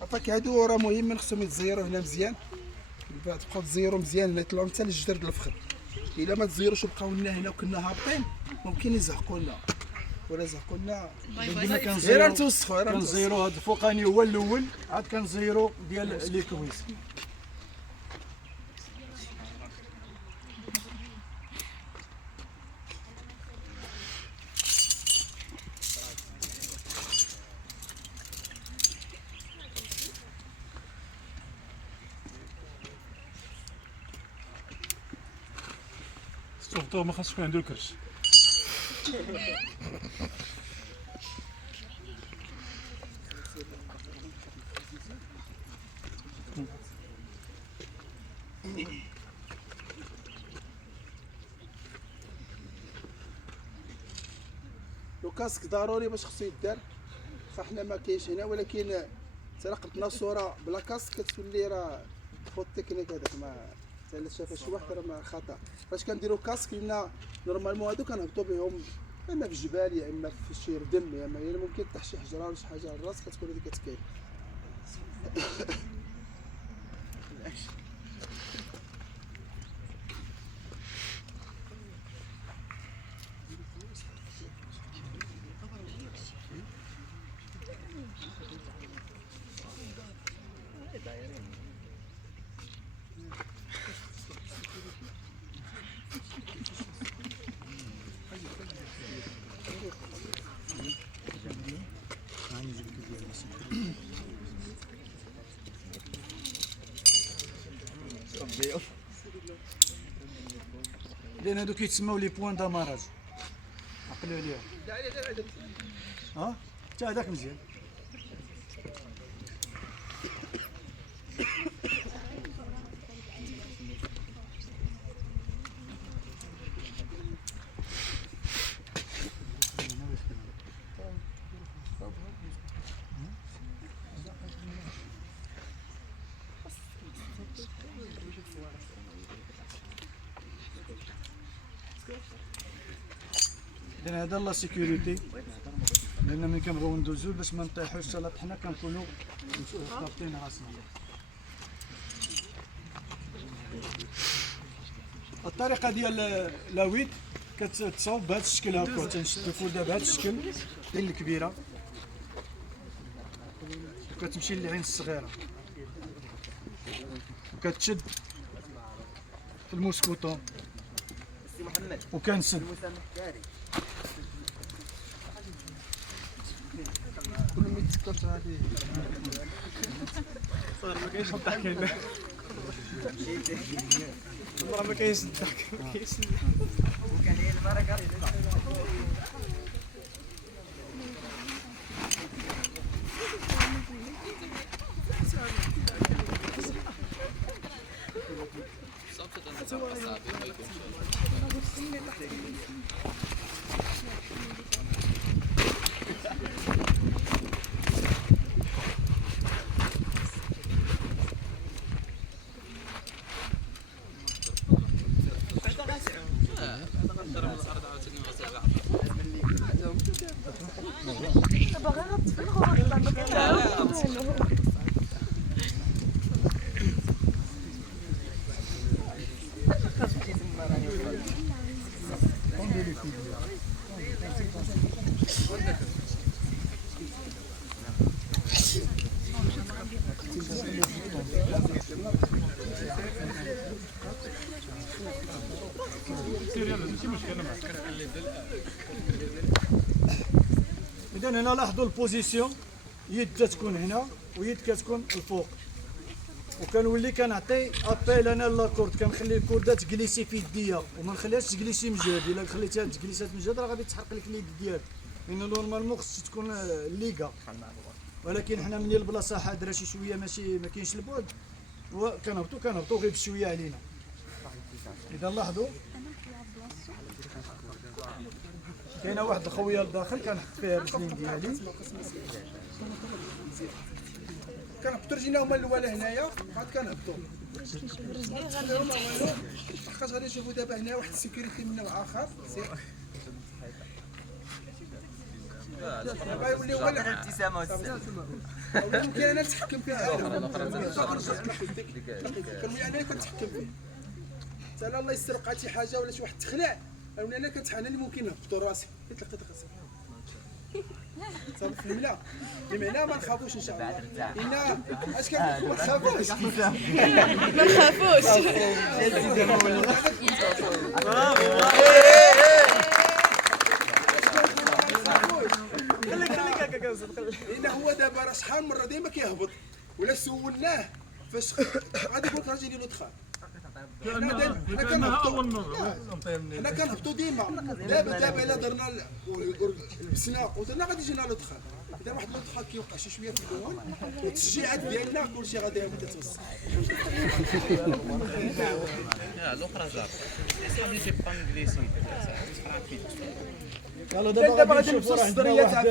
عطاك هادو راه مهم خصهم يتزيروا هنا مزيان، تبقاو تزيروا مزيان هنا يطلعوا حتى للجدر د الفخر. الا ما تزيروش وبقاو لنا هنا وكنا هابطين ممكن يزهقوا لنا ولا زهقوا لنا. غير نتوسخوا كنزيرو هاد الفوقاني هو الاول، عاد كنزيرو ديال لي كويس. السوفطور ما خاصش يكون عنده الكرش. لو كاسك ضروري باش خصو يدار، فاحنا ما كاينش هنا، ولكن تلقطنا الصوره بلا كاسك كتولي راه فوت تكنيك هذاك ما حتى شافها شي واحد راه ما خطا. فاش كنديروا كاسك لنا نورمالمون هادو كنهبطوا بهم اما في الجبال يا اما في شي ردم يا اما يعني ممكن طيح شي حجره ولا شي حاجه على الراس كتكون هذيك كتكاين. لان هادو كيتسموا لي بوان داماراج، عقلوا عليهم. ها حتى هذاك مزيان. إذن هذا لا سيكوريتي، لأن ملي كنبغيو ندوزو باش ما نطيحوش حتى لا طحنا كنكونو ضابطين راسنا. الطريقة ديال لاويت كتصاوب بهذا الشكل هاكا، تنشدو الفولده بهذا الشكل ديال الكبيرة وكتمشي للعين الصغيرة وكتشد في الموسكوطون وكنسد. كل ما يتسكرش هذه صار ما كاينش الضحك هنا. والله ما كاينش الضحك، ما كاينش. وكان هي البركه. إذا هنا لاحظوا البوزيسيون، يد تكون هنا ويد كتكون الفوق، وكنولي كنعطي ابيل انا لاكورد، كنخلي الكورده تجلسي في يديا وما نخليهاش تجلسي مجهد. الا خليتيها تجلسات مجهد راه غادي تحرق لك اليد ديالك، لان نورمالمون خص تكون الليغا. ولكن حنا ملي البلاصه حاضره شي شويه ماشي ما كاينش البعد كنهبطوا غير بشويه علينا. اذا لاحظوا كاينه واحد الخويه لداخل كنحط فيها الرجلين ديالي، كنهبطوا رجلينا هما الاولى هنايا، عاد كنهبطوا لحقاش غادي نشوفوا دابا هنا واحد السيكوريتي من نوع اخر دابا يوليو هو ابتسامه ممكن انا نتحكم فيها كنولي انا كنتحكم فيه حتى الله يستر وقعت شي حاجه ولا شي واحد تخلع انا اللي كنتحكم اللي ممكن نهبطوا راسي كتلقى صافي فهمنا بمعنى ما نخافوش ان شاء الله إنا اش كنقول ما نخافوش ما نخافوش. لان هو دابا راه شحال من مره ديما كيهبط ولا سولناه فاش غادي يقول لك راجل ديالو دخل حنا كنهبطوا ديما دابا الا درنا لبسنا ودرنا غادي يجينا لو دخل اذا واحد لو دخل كيوقع شي شويه في الاول والتشجيعات ديالنا كلشي غادي يبدا يتوسع الاخرى جاب صحابي سي با انجليزي دابا غادي نشوفوا راه عندنا واحد